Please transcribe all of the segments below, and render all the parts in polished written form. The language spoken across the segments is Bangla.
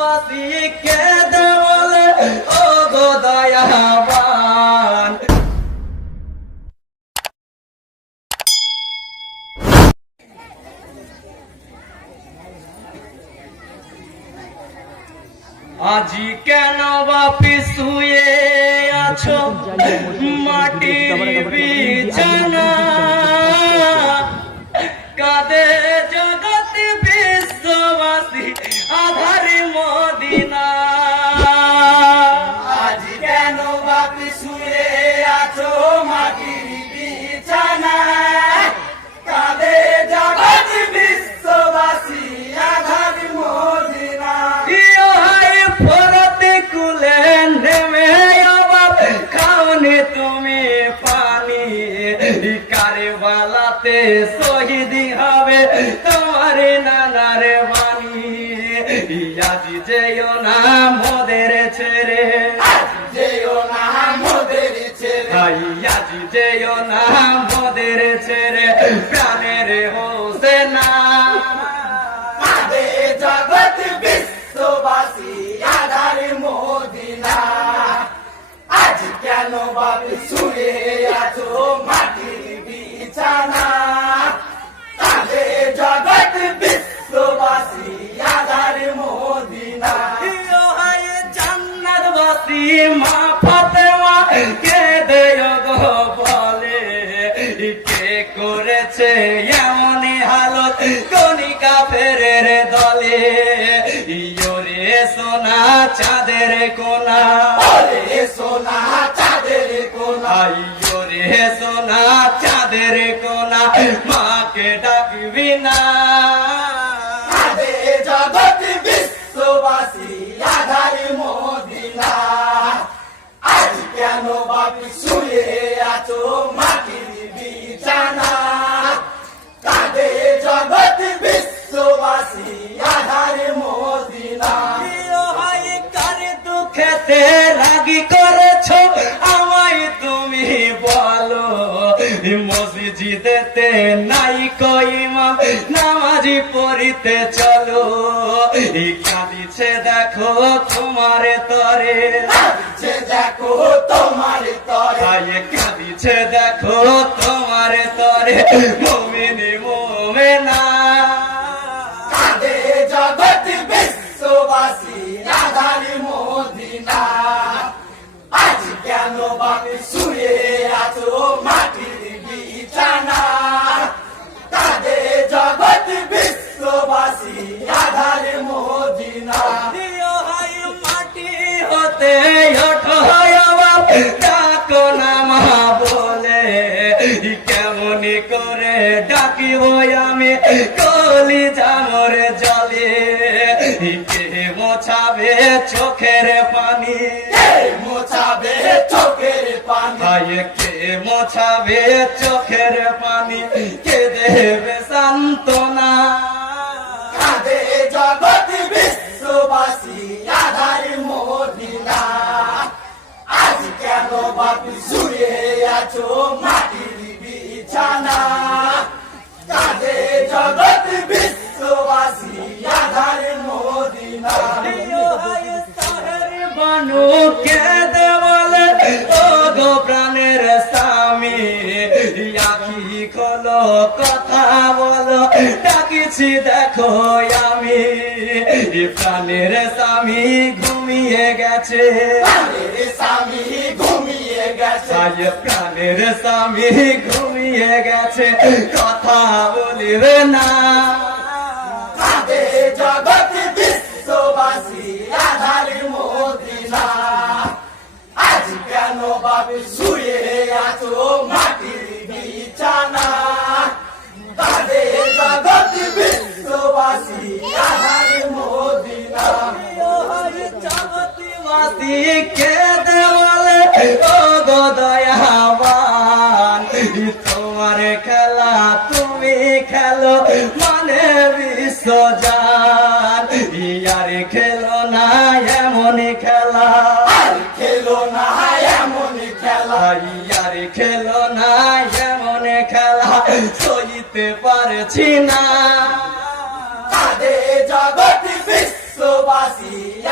বাসি কেঁদে বলে ও গো দয়াবান। আজি কেন বাপি শুয়ে আছো মাটির বিছানা, কাঁদে জগৎ বিশ্ববাসী আধারে মদিনা। আজি কেন বাপি শুয়ে আছো মাটির বিছানা, কাঁদে জগৎ বিশ্ববাসী আধার মদিনা। ইয়ো হাই ফরতে কুলে নেমে অবাব খাওনি তুমি পানি, কারবালাতে শহীদ হবে তোমার নানার বাণী। আজি যেও না মোদের ছেড়ে, যেও না মোদের ছেড়ে, আজি যেও না মোদের ছেড়ে প্রাণের হোসেনা। কাঁদে জগৎ বিশ্ববাসী আধার মদিনা। আজ কেন বাপি শুয়ে আছো মাটির বিছানা, কাঁদে জগৎ বিশ্ববাসী আধার মদিনা। ইয়ো হাই জান্নাতবাসী মা ফাতেমা কেঁদে গো বলে, কে করেছে এমন হালত কণিকা ফেরের দলে। ইয়ো রে সোনা চাঁদের কোনা, ওরে সোনা চাঁদের কোনা, ইয়ো রে সোনা চাঁদের কোনা, মাকে ডাকবি না। কাঁদে জগৎ বিশ্ববাসী আধার মদিনা। আজ কেন বাপি শুয়ে আছো মাটির বিছানা, কাঁদে জগৎ বিশ্ববাসী আধার মদিনা। ইয়ো হাই কার দুঃখেতে রাগি করেছো আমায় তুমি বলো, মসজিদেতে নাই কইমাম নামাজি পড়িতে চলো। কাঁদিছে দেখো তোমার তরে, কাঁদিছে দেখো তোমার তরে, কাঁদিছে দেখো তোমার তরে মুমিনি মুমিনা। কাঁদে জগৎ বিশ্ববাসী আধার মদিনা। আজ কেন বাপি শুয়ে আছো মাটির বিছানা, কাঁদে জগৎ বিশ্ববাসী আধার মদিনা। ইয়ো হাই মাটি হতে ওঠো বাপ ডাকো না মা বলে, কেমন করে ডাকিব আমি কলি জামর জলে। কে মোছাবে চোখের পানি, কে মোছাবে চোখের পানি, কে মোছাবে চোখের পানি, কে দেবে সান্ত্বনা। কাঁদে জগৎ বিশ্ববাসী আধার মদিনা। আজ কেন বাপি শুয়ে আছো মাটির বিছানা, কাঁদে জগৎ বিশ্ববাসী আধার মদিনা। ইয়ো হাই সাহের বানু কেঁদে বলে ও গো প্রাণের স্বামী, আখি খোলো কথা বলো ডাকিছি দেখো আমি। প্রাণের স্বামী ঘুমিয়ে গেছে, প্রাণের স্বামী ঘুমিয়ে গেছে, প্রাণের স্বামী ঘুমিয়ে গেছে কথা বলিবে না। কাঁদে জগৎ বিশ্ববাসী আধার মদিনা। আজ কেন বাপি শুয়ে আছো মাটির বিছানা, কাঁদে জগৎ বিশ্ববাসী আধার মদিনা। ইয়ো হাই জগৎবাসী কেঁদে বলে ও গো দয়াবান, তোমার খেলা তুমি খেলো মানে বিশ্বজান। ইয়ার খেলো না এমন খেলা, আর খেলো না এমন খেলা, ইয়ার খেলো না এমন খেলা সইতে পারছি না। কাঁদে জগৎ বিশ্ববাসী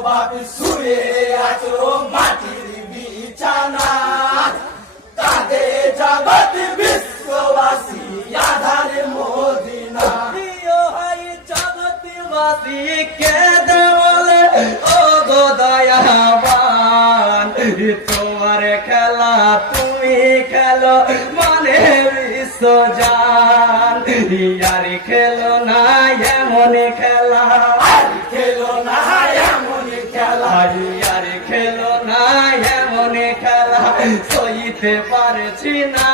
বাপি শুয়ে আছো মাটির বিছানা কাঁদে জগৎ বিশ্ববাসী আধার মদিনা প্রিয় হয় জগৎবাসী কেঁদে বলে ও গো দয়াবান তোমার খেলা তুমি খেলো মানে বিশ্বজান আর খেলো না এমন খেলা আর খেলো না এমন খেলা আর খেলো না এমন খেলা সইতে পারছি না